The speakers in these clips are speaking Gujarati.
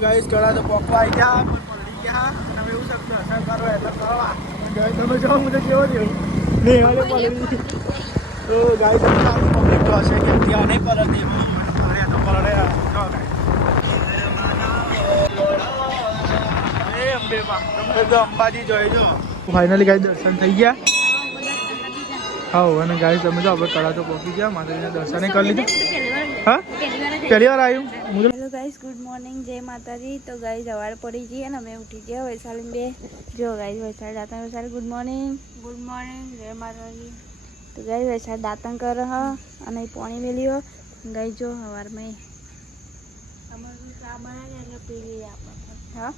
ગાઈસ કડા તો પોકવા આવી ગયા પણ પલળી ગયા અને હવે એવું શબ્દ અસર કરો એટલે કરવા ગાઈસ તમે જો મને કેવો થયો નહીં હાલે પલળી તો ગાઈસ પબ્લિક તો હશે કે ત્યાં નહીં પલળતી હવે તો પલળે જો ગાઈસ એ અંબે માં તમે તો અંબાજી જોઈ જો ફાઇનલી ગાઈસ દર્શન થઈ ગયા હા અને ગાઈસ તમે જો આપણે કડા તો પહોંચી ગયા માતાજીના દર્શન કરી લીધા હા પહેલી વાર આવ્યું હેલો ગાઈસ ગુડ મોર્નિંગ જય માતાજી તો ગાઈસ સવાર પડી ગઈ અને અમે ઉઠી ગયા વૈશાલી બે જો ગાઈસ વૈશાલી દાંતણ વૈશાલી ગુડ મોર્નિંગ જય માતાજી તો ગાઈસ વૈશાલી દાંતણ કરે હ અને પાણી મેલ્યો ગાઈસ જો સવારમાં અમારું ચા બનાવી દે એટલે પી લઈએ આપણે હા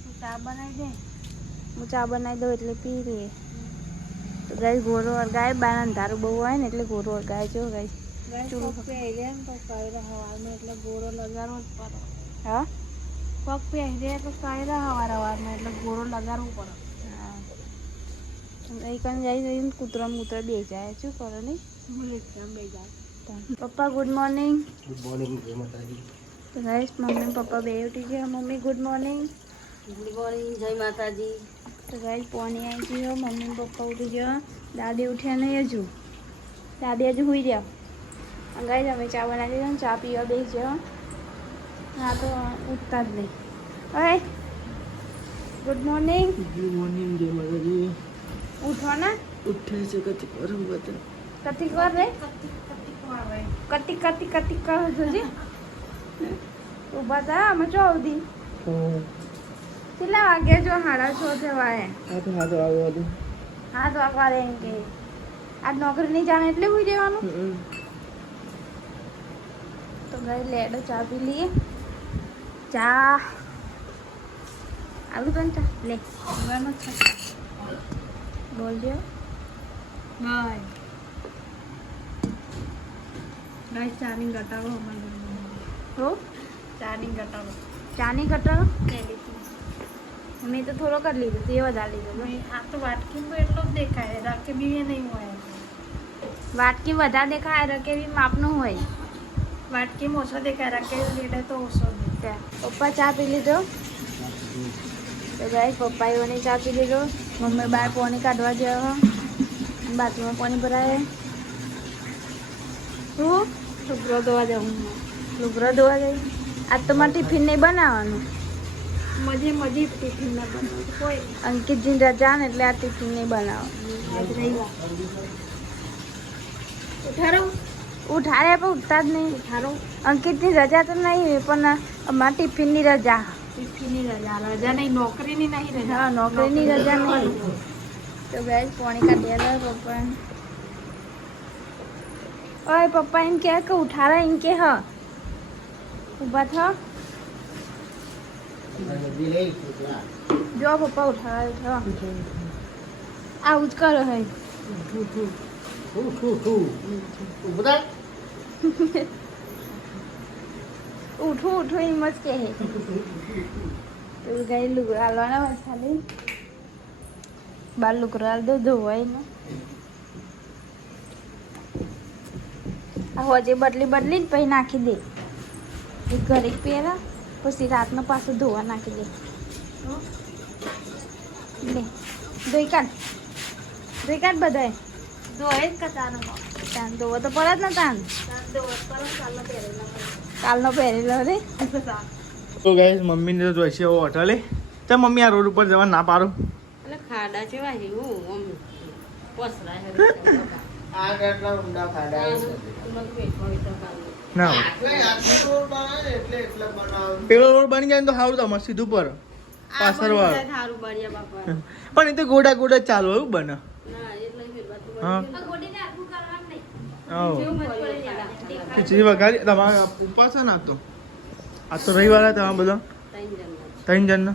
તું ચા બનાવી દે હું ચા બનાવી દઉં એટલે પી લઈએ તો ગાઈસ ઘોરો ગાય બાર અંધારું બહુ હોય ને એટલે ઘોરો ગાય જો ગાઈસ ચૂલો પહેરે ને તો કાયરા હવારમાં એટલે ગોરો લગાડવો જ પડે હા પગ પહેરે તો કાયરા હવારમાં એટલે ગોરો લગાડવું પડે હા અહીં કણ જાય જઈને કૂતરા બે જાય શું કરો નહીં એકદમ બે જાય પપ્પા ગુડ મોર્નિંગ તો ગાઈસ મમ્મી પપ્પા બે ઉઠી ગયા મમ્મી ગુડ મોર્નિંગ જય માતાજી તો ગાઈસ પાણી આવી ગયો મમ્મી પપ્પા ઉઠી ગયા દાદી ઉઠ્યા નહીં હજુ દાદી હજુ સુઈ રહ્યા ગાઈસ અમે ચા બનાવી દીધો ચા પીવા બેસી જાઓ હા તો ઉઠતા જ નહીં ઓય ગુડ મોર્નિંગ જય માતાજી ઉઠો ને ઉઠે છે કતી કરમ બતા કતી કર રે કતી કર જોજી ઉભા થા અમે જો આવતી કેટલા વાગ્યા જો 6:30 થવાય હા તો આવો હા તો આવા એમ કે આજ નોકરી નહીં જાણે એટલે હોઈ જવાનું તો ગઈ લેડો ચા પી લઈએ ચા આવું તો ચા લે પીવાનો છે બોલજો બાય ગાઈસ ચાની ઘટાડો અમારે હો ચાની ઘટાડો મેં તો થોડો કરી લીધો તે વધારે લીધો આ તો વાટકી તો એટલો જ દેખાય રકેબી નહીં હોય વાટકી વધારે દેખાય રકેબી માપનું હોય વાટકી ઓછો દેખાય રકેબી લીધે તો ઓછો પપ્પા ચા પી લીધો તો ગાઈસ પપ્પા એવાની ચા પી લીધો મમ્મી બહાર પાણી કાઢવા ગયો બાથરૂમમાં પાણી ભરાય હું લુગરો ધોવા જાઉં આજ તો મારે ટિફિન નહીં બનાવવાનું મજી ટિફિન ના બનાવવાનું કોઈ અંકિતજી રજા ને એટલે આ ટિફિન નહીં બનાવવાનું આજ રવિવાર ઉઠાડે પણ ઉઠતા જ નહીં અંકિતની રજા તો નહીં પણ અમારા ટિફિનની રજા નહીં નોકરીની નહીં રજા હા નોકરીની રજા નહીં તો ગાઈસ પાણી કાઢેલા પપ્પા ઓય પપ્પા એમ કે ઉઠાડા એમ કે હ ઊભા થા જો પપ્પા ઉઠાડા આવું જ કરો હે ઉઠો એમ જ કે હે તો ગાઈ લુગડા હાલવાના વાત ખાલી બાર લુગડા હાલ દો ધોવાય ને હોજે બદલી ને પછી નાખી દે એક ઘરે પહેરા પછી રાતનો પાછું ધોવા નાખી દે લે ધોઈ કાઢ બધાય ધોય જ કચાનો તાન ધોવો તો પડે જ ને તાન કાલનો પહેરેલો રે તો ગાઈસ મમ્મીને તો જોઈશે એવો હોટલે તો મમ્મી આ રોડ ઉપર જવા ના પાડો એટલે ખાડા છે વાહી હું મમ્મી પોસરા હે આ કેટલા ઊંડા ખાડા ના પેલો રોડ બની જાય તો સારું તમારે સીધું પર પાછળ વાળો સારું બળિયા બાપા પણ એ તો ગોડા ચાલુ એવું બને ના એટલે હા ગોડીને આટલું કરવાનું નહીં આવો જેવું મત પડે ખીચડી વઘારી તમારે ઉપવાસ છે ને આ તો રવિવાર તમારે બધો 3 જણનો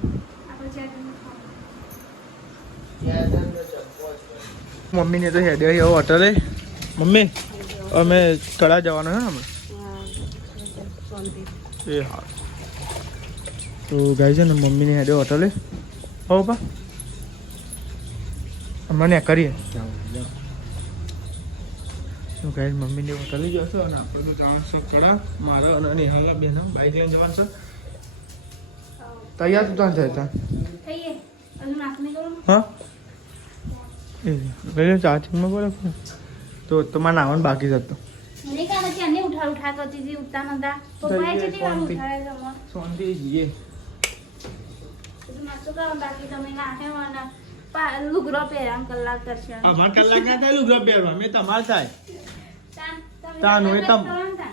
મમ્મીને તો હેડે એવો હોટલે મમ્મી અમે કડા જવાનું છે ને એ હા તો ગાઈ છે ને મમ્મીને હેડે હોટલે હો પા મને કરીએ તો ગાઈ મમ્મીને હોટલે જશો અને આપણે તો જવાનું છે કડા મારા અને નેહાલા બેન બાઈક લઈને જવાનું છે તૈયાર તું ત્યાં જાય થઈએ હજુ નાખની કરું હા એ ચાર્જિંગમાં બોલે તો તમારે નાવાનું બાકી જ હતું મને કાલે ક્યાં ઉઠા કરતી હતી ઉઠતા નતા પપ્પાએ છે તે શાંતિ. ઉઠાડે તમે શાંતિ જઈએ બધું નાસ્તો કરો બાકી તમે નાખે વાના લુગરો પહેરામ કલાક કરશે અમાર કલાક ના થાય લુગડો પહેરવા મેં તમાર થાય તમે તાનું એ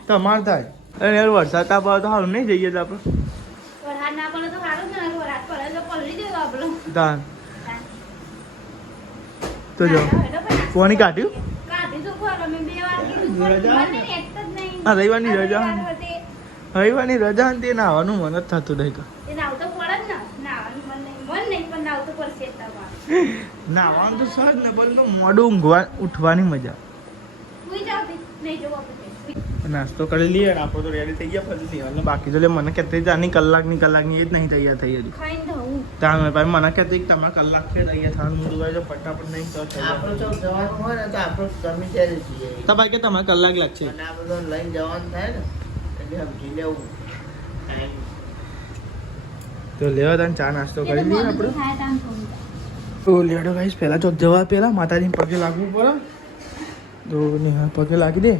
તમાર થાય અને યાર વરસાદ તાપ આવે તો સારું નહીં જઈએ તો આપણે વરસાદ ના પડે તો સારું જ ને વરસાદ પડે તો પલળી દેવો આપણો તાન તો જો કોની કાઢ્યું કાઢી તો ખરો મેં 2 વાર કીધું રજા? મને એક જ નહીં આ રવિવારની રજા. હતી. રવિવારની રજા ને તે નાવાનું મન જ થતું નહીં કે એ નાવ તો પડે જ ને નાવાનું મન નહીં પણ નાવ તો પડશે જ તમારે નાવાનું તો સહજ ને પણ તો મોડું ઊંઘવા ઉઠવાની મજા સુઈ જાવ તે નહીં જોવા પડે નાસ્તો કરી લઈએ અને આપણે તો રેડી થઈ ગયા ફરી લેવાનું બાકી તો લે મને કહેતી જાની કલાકની એ જ નહીં તૈયાર થઈ હજી ખાઈને ધોવું ત્યાં ભાઈ મને કહેતી કે તમારે કલાક છે તૈયાર થવાનું મૂળ હોય તો ફટાફટ નહીં તો થઈ આપણે જાય તો જવાનું હોય ને તો આપણે ગમે ત્યારે જઈએ તો ભાઈ કે તમારે કલાક લાગશે અને આ બધું લઈને જવાનું થાય ને એટલે સમજી લેવું ટાઈમ તો લેવા તાન ચા નાસ્તો કરી લઈએ આપણે થાય તામ થોડું તો લેડો ગાઈસ પહેલાં તો જવા પહેલાં માતાજીને પગે લાગવું પડે તો નેહા પગે લાગી દે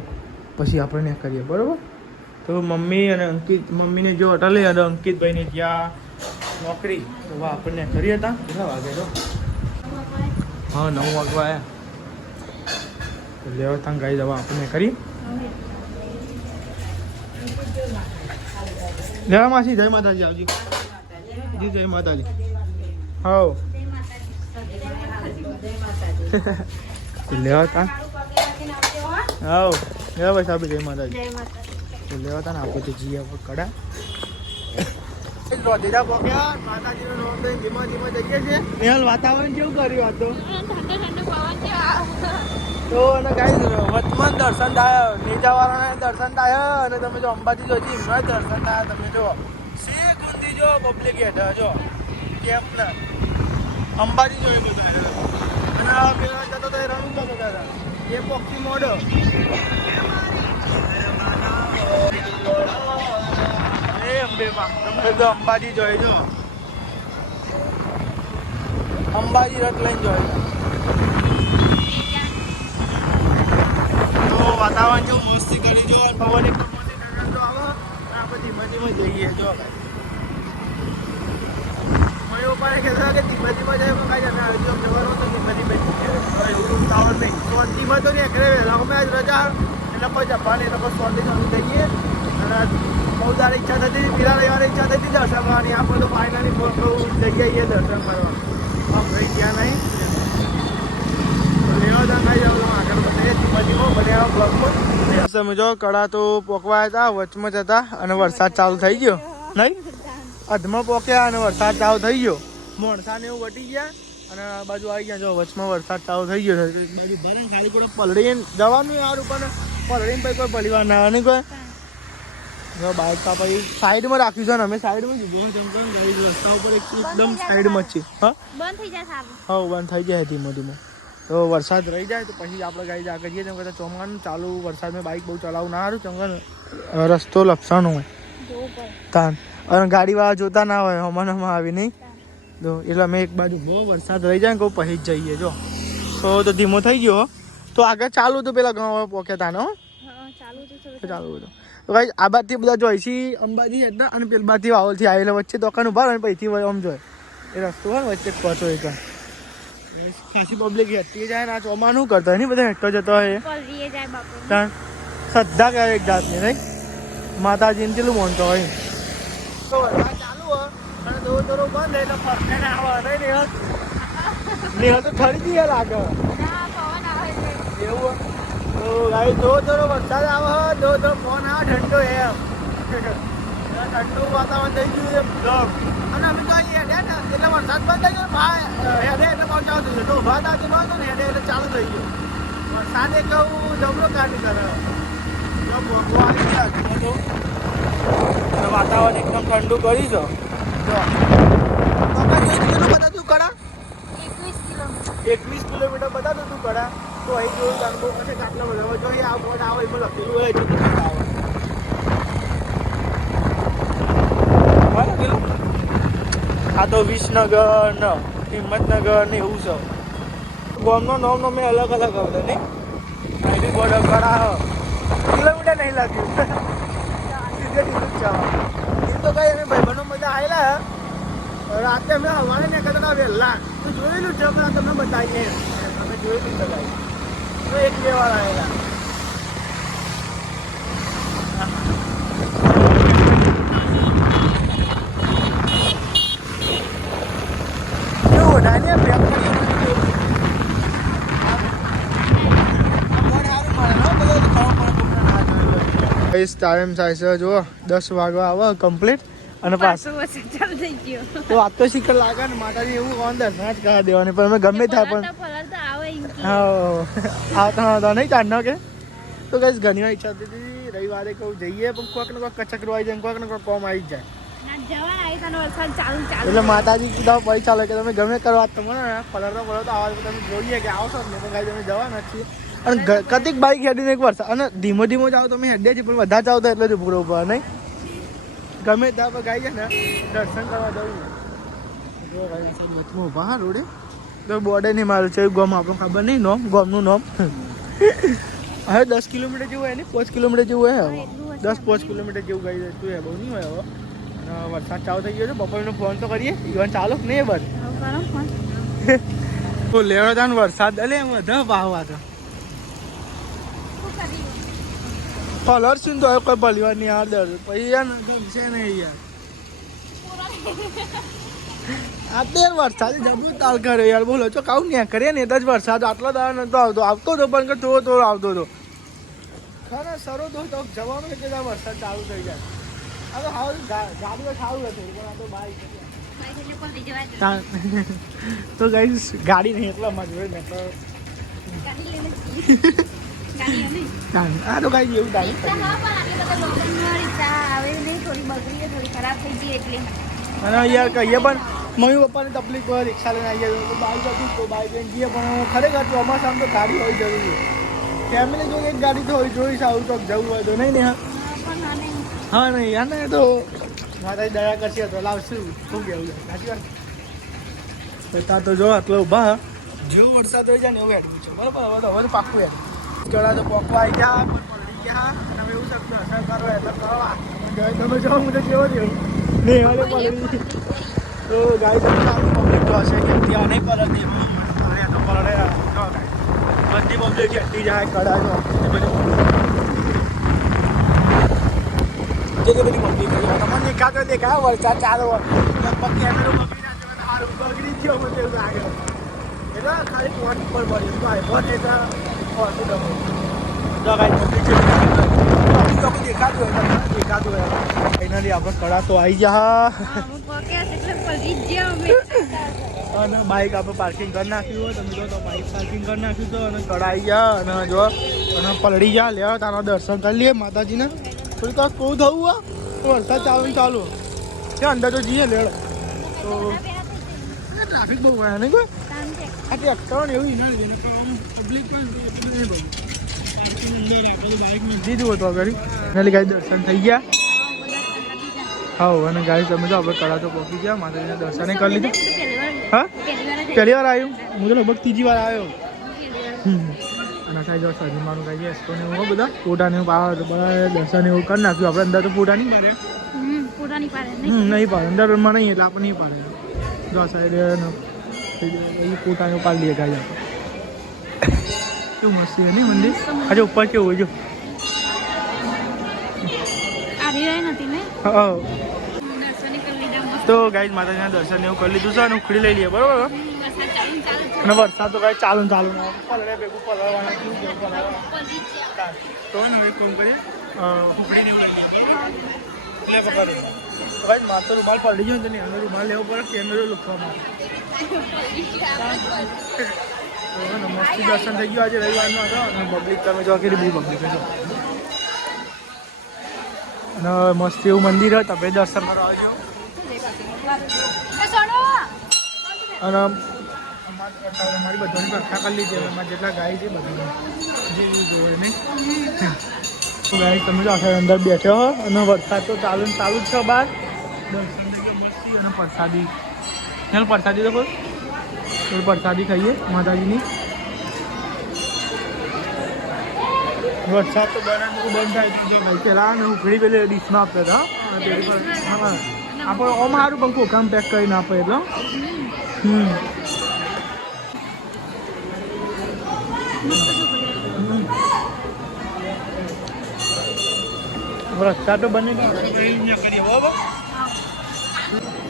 પછી આપણે ને કરીએ બરાબર તો મમ્મી અને અંકિત મમ્મીને જો અટલે અને અંકિતભાઈને ત્યાં નોકરી તો હવે આપણને કરીએ હતા કેટલા વાગે તો હા 9 વાગવા આવ્યા તો લેવા ત્યાં ગાઈ દવા આપણને કરી લેવા માસી જય માતાજી આવજી જી જય માતાજી હા લેવા તા આવ લેવા બસ આપી જય માતાજી જય માતા તો લેવા તા ને આપણે તો જીયા પર કડા રોધીરા પોક્યા માતાજીનો નામ લઈને ધીમા ધીમા જઈએ છે નેહલ વાતાવરણ કેવું કર્યું આ તો ઠંડો પવન છે તો અને ગાઈસ વચમાં દર્શન થાય નીચાવાળાને દર્શન થાય અને તમે જો અંબાજી જોજી એમના દર્શન થાય તમે જો શેખ ઊંધી જો પબ્લિક હેઠળ જો કેમ ને અંબાજી જોઈ બધા અને પેલા જતો તો એ રણું જતો હતા એ પોક્ષી મોડો એ અંબેમાં તમે તો અંબાજી જોઈ જો અંબાજી રથ લઈને જોઈ તો વાતાવરણ જો મસ્તી કરી જો અને પવન એક મસ્તી તો આવે અને આપણે ધીમે ધીમે જઈએ જો મયો પાસે કહેતા કે ધીમે ધીમે જાય તો કાંઈ જતા જો જવાનું તો ધીમે ધીમે ઉતાવળ નહીં સ્વાતિમાં તો નહીં કરે અમે આજ રજા એટલે પછી જવાની એટલે પછી સ્વાતિ ચાલુ જઈએ અને બહુ તારી ઈચ્છા થતી પીલા રહેવાની ઈચ્છા થતી દર્શન કરવાની આપણે તો ફાઇનલી જઈએ દર્શન કરવા આમ રહી ગયા નહીં તમે જો કડા તો પોકવા હતા વચમાં જ હતા અને વરસાદ ચાલુ થઈ ગયો નહીં અધમાં પોક્યા અને વરસાદ ચાલુ થઈ ગયો મોણસાને એવું વટી ગયા અને આ બાજુ આવી ગયા જો વચમાં વરસાદ ચાલુ થઈ ગયો બાજુ ભરે ખાલી કોઈ પલળીને જવાનું યાર ઉપર પલળીને પછી કોઈ પલીવાર ના આવે નહીં કોઈ બાઇક તો પછી સાઈડમાં રાખ્યું છે ને અમે સાઈડમાં જ રસ્તા ઉપર એકદમ સાઈડમાં જ છે હા બંધ થઈ જાય સારું હા બંધ થઈ જાય ધીમો ધીમો તો વરસાદ રહી જાય તો પછી આપણે ગાડી આગળ જઈએ તેમ કરતાં ચોમાનું ચાલુ વરસાદમાં બાઇક બહુ ચલાવવું ના સારું ચંગન રસ્તો લપસણ હોય જોવું પડે તાન અને ગાડીવાળા જોતા ના હોય હમણાં આવી નહીં તો એટલે અમે એક બાજુ બહુ વરસાદ રહી જાય ને કહું પછી જ જઈએ જો તો ધીમો થઈ ગયો તો આગળ ચાલુ તો પેલા ગામ પોક્યા તા ને હા ચાલુ તો ચાલુ હતું તો ભાઈ આ બાજથી બધા જોઈશી અંબાજી હતા અને પેલ બાજથી વાવલથી આવેલા વચ્ચે દુકાન ઉભા અને પૈથી આમ જોઈ એ રસ્તો હોય વચ્ચે પહોંચો એક ખાસી પબ્લિક હેઠતી જાય ને આ ચોમાનું કરતા નહીં બધા હેઠતો જતો હોય પલરીએ જાય બાપુ ત્યાં શ્રદ્ધા કરે એક જાતની નહીં માતાજીને કેટલું માનતો હોય તો વરસાદ ચાલુ હોય અને થોડું બંધ એટલે પરફેક્ટ આવે નહીં નેહલ તો ઠરી જઈએ લાગે ના પવન આવે છે એવું તો ભાઈ થોડો વરસાદ આવે થોડો ફોન આવે ઠંડો એમ ઠંડુ વાતાવરણ થઈ ગયું એમ અને અમે તો હેડ્યા ને એટલે વરસાદ બંધ થઈ ગયો હેડે એટલે ચાલુ થઈ ગયો તો ઉભા હતા તો ને હેડે એટલે ચાલુ થઈ ગયો વરસાદ એક જમરો કાઢી કરે વાતાવરણ એકદમ ઠંડુ કરી છો કેટલું બતાતું કડા 21 કિલોમીટર બતાતું તું કડા તો અહીં જોયું અનુભવ પછી આટલા બધા જોઈએ આ બોર્ડ આવે એમાં લખેલું હોય એટલું આવે આ તો વિસનગર ને હિંમતનગર ને એવું છે. ગામનો નામ મેં અલગ અલગ આવતા નહીં. આઈડી બોર્ડર કરા કિલોમીટર નહીં લાગ્યું. સીધે સીધું જ જવાનું. એ તો કઈ અમે ભાઈબંધો બધા આવેલા રાતે અમે હવારે ને કરતા વહેલા તો જોયેલું છે પણ તમને બતાવીએ અમે જોયેલું છે ભાઈ. તો એક બે વાર આવેલા. ટાઈમ થાય છે જો 10 વાગવા આવે કમ્પ્લીટ અને પાછું ચાલુ થઈ ગયો. તો આ તો શીખર લાગે ને માતાજી એવું કોણ દર્શન જ કરવા દેવાની પણ અમે ગમે થાય પણ આવતા નહીં ચાંદનો કે તો કઈ ઘણી વાર ઈચ્છા હતી રવિવારે કહું જઈએ પણ કોઈક ને કોઈક કચકરો આવી જાય કોઈક ને કોઈક કોમ આવી જાય એટલે માતાજી કીધા પછી ચાલે કે તમે ગમે કરવા તમારે પલળતો પલળતો આવા તમે જોઈએ કે આવશો ને તો કાંઈ તમે જવા નથી. અને કતિક બાઈક હેડીને એક વર્ષ અને ધીમો ધીમો જાવ તમે હેડે છે પણ વધારે જાવ તો એટલે જ પૂરો ઉપર નહીં ગમે ત્યાં પર ગાઈ છે ને દર્શન કરવા જવું. બહાર રોડે તો બોર્ડે નહીં મારું છે ગોમ આપણને ખબર નહીં નોમ ગોમનું નામ હવે 10 કિલોમીટર જેવું હોય ને 5 કિલોમીટર જેવું હોય હવે 10-5 કિલોમીટર જેવું ગઈ જતું હોય બહુ નહીં હોય હવે. અને વરસાદ ચાલુ થઈ ગયો છે બપોરનો ફોન તો કરીએ ઇવન ચાલુ જ નહીં બસ તો લેવા તા વરસાદ એટલે બધા વાહવા હતા કલર શું તો કોઈ ભલીવાર નહીં યાર દર પછી યાર છે નહીં યાર આ તો વરસાદ જબરું તાલ કર્યો યાર બોલો છો કાઉ ને કરીએ ને એટલે જ વરસાદ આટલો દાડો નતો આવતો હતો પણ થોડો થોડો આવતો હતો ખરા સરો તો જવાનું એટલે વરસાદ ચાલુ થઈ જાય. આ તો હાવ ગાડીઓ સારું હતું પણ આ તો બાઈક તો ગાઈસ ગાડી નહીં એટલે અમારે જોડે ને તો આ તો કાંઈ એવું ગાડી અને યાર કહીએ પણ મમ્મી પપ્પાની તકલીફ હોય રિક્ષા લઈને આવીએ તો બાઈક હતી તો બાઈક લઈને જઈએ પણ ખરેખર ચોમાસામાં તો ગાડી હોવી જરૂરી છે. ફેમિલી જો એક ગાડી તો હોય જોઈ સારું તો જવું હોય તો નહીં ને હા નહીં યાર ને તો માતાજી દયા કરશે તો લાવશું શું કેવું છે સાચી વાત. ત્યાં તો જો આટલો ઊભા જેવો વરસાદ હોય જાય ને એવું હેડવું છે બરાબર હવે તો પાક્કું હેડ ચડા તો પોકવા આવી ગયા પણ પલળી ગયા અને હવે એવું શકતું અસર કરો એટલે કરવા તમે જાઓ હું તો કેવો થયું નહીં હવે પલળી તો ગાય તમે સારું પબ્લિક તો હશે કે ત્યાં નહીં પલળતી તો પલળે બધી પબ્લિક એટલી જાય કડા જો કેટલી બધી પબ્લિક તમને દેખાતો દેખાય વરસાદ ચાલો લગભગ કેમેરો બગડી જાય સારું બગડી ગયો મને એવું લાગે એટલે ખાલી ફોન પર પડ્યું તો આઈફોન એટલે ફાઇનલી આપણે કડા તો આવી જા અને બાઇક આપણે પાર્કિંગ કરી નાખ્યું હોય તમે જો તો બાઇક પાર્કિંગ કરી નાખ્યું તો અને કડા આવી જા અને જો અને પલળી જા લેવા તારા દર્શન કરી લઈએ માતાજીને થોડી તો કહું થવું હોય વરસાદ ચાલુ ત્યાં અંદર તો જઈએ લેડ તો ટ્રાફિક બહુ હોય નહીં કોઈ આ ટ્રેક્ટર ને એવું ના લીધે પબ્લિક પણ એટલું નહીં બહુ અંદર આપણે બાઇકમાં દીધું હતું આગળ એટલે ગાય દર્શન થઈ ગયા હા અને ગાય તમે તો આપણે કડા તો પહોંચી ગયા માતાજીના દર્શને કરી લીધા હા પહેલી વાર આવ્યું હું તો લગભગ ત્રીજી વાર આવ્યો અને કાંઈ જો સજીમાનું કાંઈ એસ્કો ને એવું બધા ફોટાને એવું પાવે તો બધા દર્શન એવું કરી નાખ્યું આપણે અંદર તો ફોટા નહીં પાડે નહીં પાડે અંદરમાં નહીં એટલે આપણે નહીં પાડે જો સાઈડ ફોટા એવું પાડી દઈએ ગાય આપણે કેવું મસ્ત છે નહીં મંદિર આજે ઉપર કેવું હોય જો હા તો ગાઈઝ માતાજીના દર્શન એવું કરી લીધું છે અને ઉખડી લઈ લઈએ બરોબર અને વરસાદ તો કાંઈ ચાલુ પલળે ભેગું પલળવાના કેવું કેવું પલળવા તો હવે કોમ કરીએ ઉખડીને એટલે પકડે તો ભાઈ મારે તો રૂમાલ પલળી ગયો ને એનો રૂમાલ લેવો પડે કેમેરો લૂકવામાં મસ્તી દર્શન થઈ ગયું આજે રવિવારનો હતો અને પબ્લિક તમે જો કેટલી બધી પબ્લિક છે અને મસ્ત એવું મંદિર હોય તમે દર્શન કરવા આવજો અને અમારી બધાની પ્રાર્થના કરી લીધી અમારે જેટલા ગાય છે બધું જે જોવે નહીં ગાય તમે જો આખા અંદર બેઠો હો અને વરસાદ તો ચાલુ જ છે બહાર દર્શન થઈ ગયો મસ્તી અને પ્રસાદી ચાલ પ્રસાદી તો બોલ પ્રસાદી ખાઈએ માતાજીની વરસાદ તો બંધ થાય જો ભાઈ પેલા ને ઉઘડી પેલી ડીશમાં આપતા હતા હા આપણે ઓમ સારું પંખો કામ પેક કરીને આપે એટલે વરસાદ તો બને કરીએ બરાબર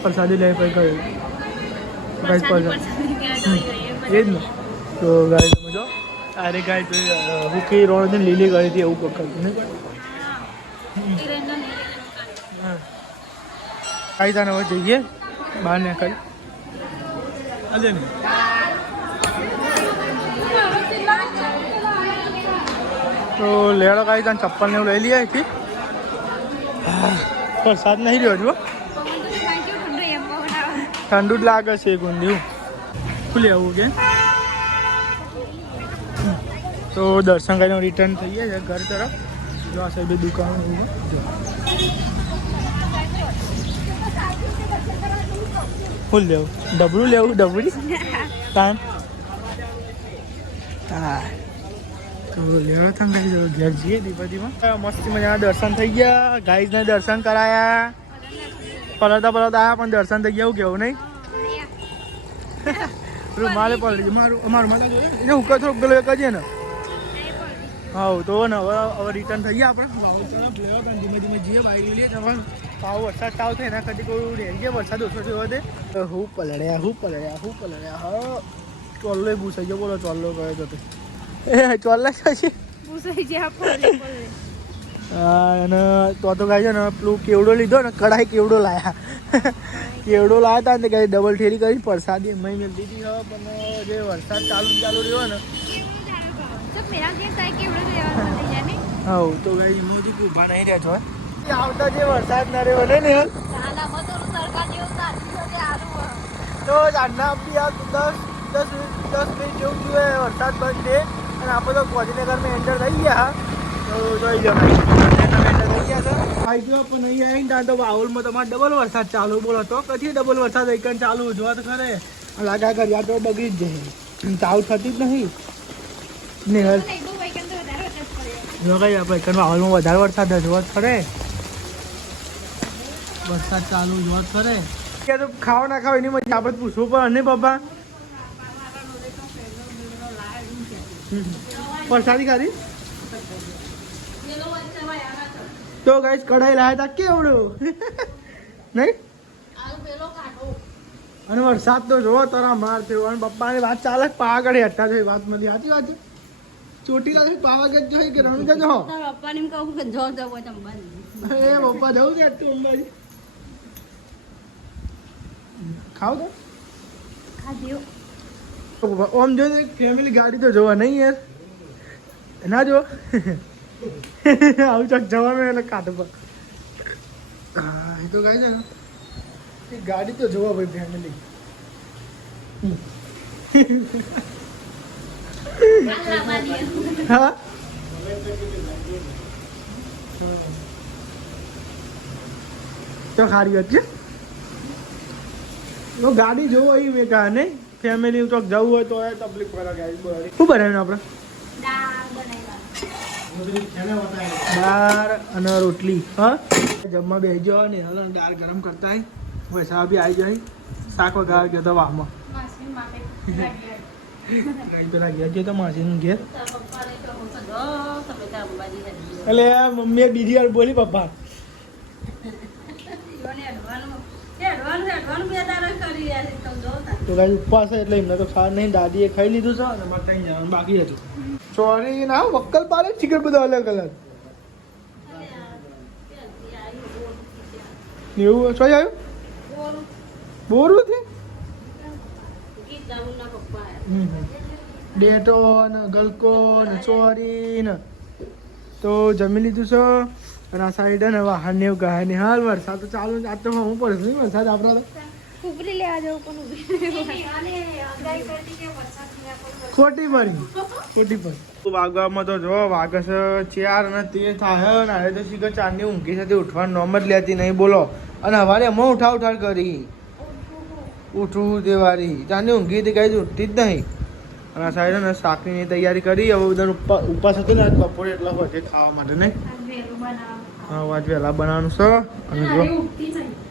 પ્રસાદી લઈ પછી કહ્યું એ જ ને તો ગાય તમે જો અરે ગાય તો હુકી રોડ લીલી કરી હતી એવું કરતું નહીં કાંઈ તાને હવે જઈએ બહાર ને કઈ અલે ને તો લેડો કાંઈ તાને ચપ્પલ ને એવું લઈ લઈએ અહીંથી વરસાદ નહીં રહ્યો જો ઠંડુ જ લાગે છે ગુંદિયું શું લેવું કે તો દર્શન કરીને રિટર્ન થઈએ છીએ ઘર તરફ જો આ સાહેબ દુકાન ફૂલ લેવું ડબલું લેવું ડબલી ટાઈમ હા તો લેવો તમે ઘેર જઈએ દીપાજીમાં મસ્તી મજાના દર્શન થઈ ગયા ગાઈઝને દર્શન કરાયા પલતા આવ્યા પણ દર્શન થઈ ગયા એવું કેવું નહીં રૂમાલે પલટી અમારું માથે જોઈએ એને હુકા થોડુંક પેલો એક જ ને હા તો ને હવે રિટર્ન થઈએ આપણે ધીમે ધીમે જઈએ બાઈક લઈએ તમારું પાવ વરસાદ ચાલુ થાય એના ખાતે કોઈ રહી ગયા વરસાદ ઓછો થયો દે હું પલળ્યા હા ચોલ્લો ભૂસાઈ ગયો બોલો ચોલ્લો ગયો તો એ ચોલ્લા છે અને તો ગાય છે ને પેલું કેવડો લીધો ને કઢાઈ કેવડો લાયા હતા ને કઈ ડબલ ઠેરી કરી પ્રસાદી મહી મિલતી હતી હવે પણ જે વરસાદ ચાલુ રહ્યો ને હા તો ગાઈ મોદી ઊભા નહીં રહ્યા છો આવતા જે વરસાદ ના રહ્યો ને તો આજના બી આ 10 મિનિટ જેવું થયું વરસાદ બંધ છે અને આપણે તો ગાંધીનગરમાં એન્ટર થઈ ગયા તો જોઈ લો આવી ગયો પણ નહીં આવીને ત્યાં તો બાઉલમાં તમારે ડબલ વરસાદ ચાલુ બોલો તો કથી ડબલ વરસાદ એકન ચાલુ જોવા તો ખરે લાગા કર્યા તો બગડી જ જાય ચાલુ થતી જ નહીં નિહલ જો કઈ આપણે એકન બાઉલમાં વધારે વરસાદ જોવા જ ખરે વરસાદ ચાલુ જોવા જ ખરે કે તો ખાવા ના ખાવ એની મજા આપણે પૂછવું પડે ને પપ્પા પ્રસાદી ખાધી તો ગાઈસ કઢાઈ લાયા હતા કેવડું નહીં અને વરસાદ તો જોવો તારા માર થયો અને પપ્પાની વાત ચાલે પાવાગઢે હટતા જોઈ વાત મળી સાચી વાત છે ચોટીલા થી પાવાગઢ જોઈ કે રણગંજ હો પપ્પાને કહું કે જો જવો તમે એ પપ્પા જવું છે તું અંબાજી ખાવ તો ખાધ્યો ઓમ જો ફેમિલી ગાડી તો જોવા નહીં યાર ના જો આવું ચાક જવાનું એટલે કાઢ પર હા એ તો ગાય છે ને ગાડી તો જોવા ભાઈ ફેમિલી હા તો સારી વાત છે ગાડી જોવો એ મેં કહા નહીં ફેમિલી તો જવું હોય તો તકલીફ પડે ગાડી શું બનાવ્યું આપણે દાળ અને રોટલી હા જમવા બેસજો ને દાળ ગરમ કરતા વૈસા બી આવી જાય શાક વગાર ગયો તો વાહમાં પેલા ઘેર ગયો તો માસીનું ઘેર એટલે મમ્મીએ બીજી વાર બોલી પપ્પા તો કઈ ઉપવાસ એટલે એમને તો ખાવા નહીં દાદીએ ખાઈ લીધું છે અને મારે ત્યાં જવાનું બાકી હતું ચોરી ના વક્કલ પાડે ચીકર બધા અલગ અલગ એવું શું આવ્યું બોરું થી ડેટો ને ગલકો ને ચોરી ને તો જમી લીધું છે અને આ સાઈડ ને વાહન ને એવું કહે ને હાલ વરસાદ તો ચાલુ આજ તો હું પડશે નહીં વરસાદ આપણા તો ઉપરી લેવા જવું પણ ખોટી પર વાગવામાં તો જો વાગે છે 4 અને 13 થાય ને હવે તો શીખર 4 ની ઊંઘી સાથે ઉઠવાનું નોમ જ લેતી નહીં બોલો અને હવારે એમાં ઉઠાવ કરી ઉઠવું તે વારી ચાંદી ઊંઘી હતી કઈ ઉઠતી જ નહીં અને આ સાઈડ ને શાકની તૈયારી કરી હવે બધાને ઉપવાસ હતો ને બપોરે એટલા હોય ખાવા માટે ને હા આજ વહેલા બનાવવાનું છે અને જો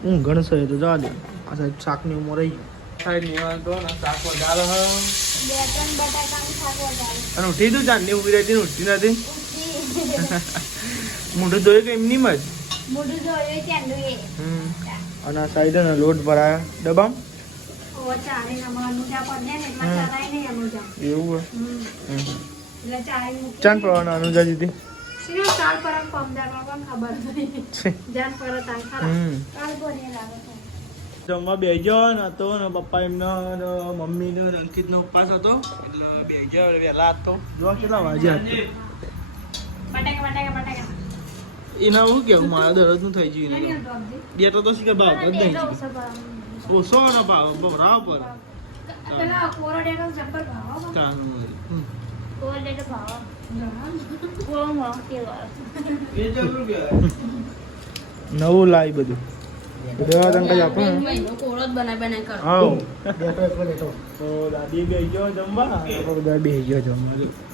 ઊંઘણ છે તો જવા દે આ સાઈડ શાકની ઉંમર રહી સાઈડ ની તો ને શાક વધારે હ અને ઉઠી તું ચાંદની ઊભી રહેતી ને ઉઠતી નથી મોઢું ધોયું કે એમની જ અને આ સાઈડ ને લોટ ભરાયા ડબ્બામાં એવું ચાંદ પડવાના અનુજા દીદી જમવા બેજો ને હતો ને પપ્પા એમનો મમ્મી ને અંકિત નો ઉપવાસ હતો એટલે બેજો વહેલા હતો જો કેટલા વાગ્યા એના શું કેવું મારા દરરોજ નું થઈ ગયું ડેટો તો શીખે ભાવ જ નહીં ઓછો ને ભાવ ભરાવ પર નવું લાવી બધું દાદી બે ગયો જમવા બે ગયો જમવા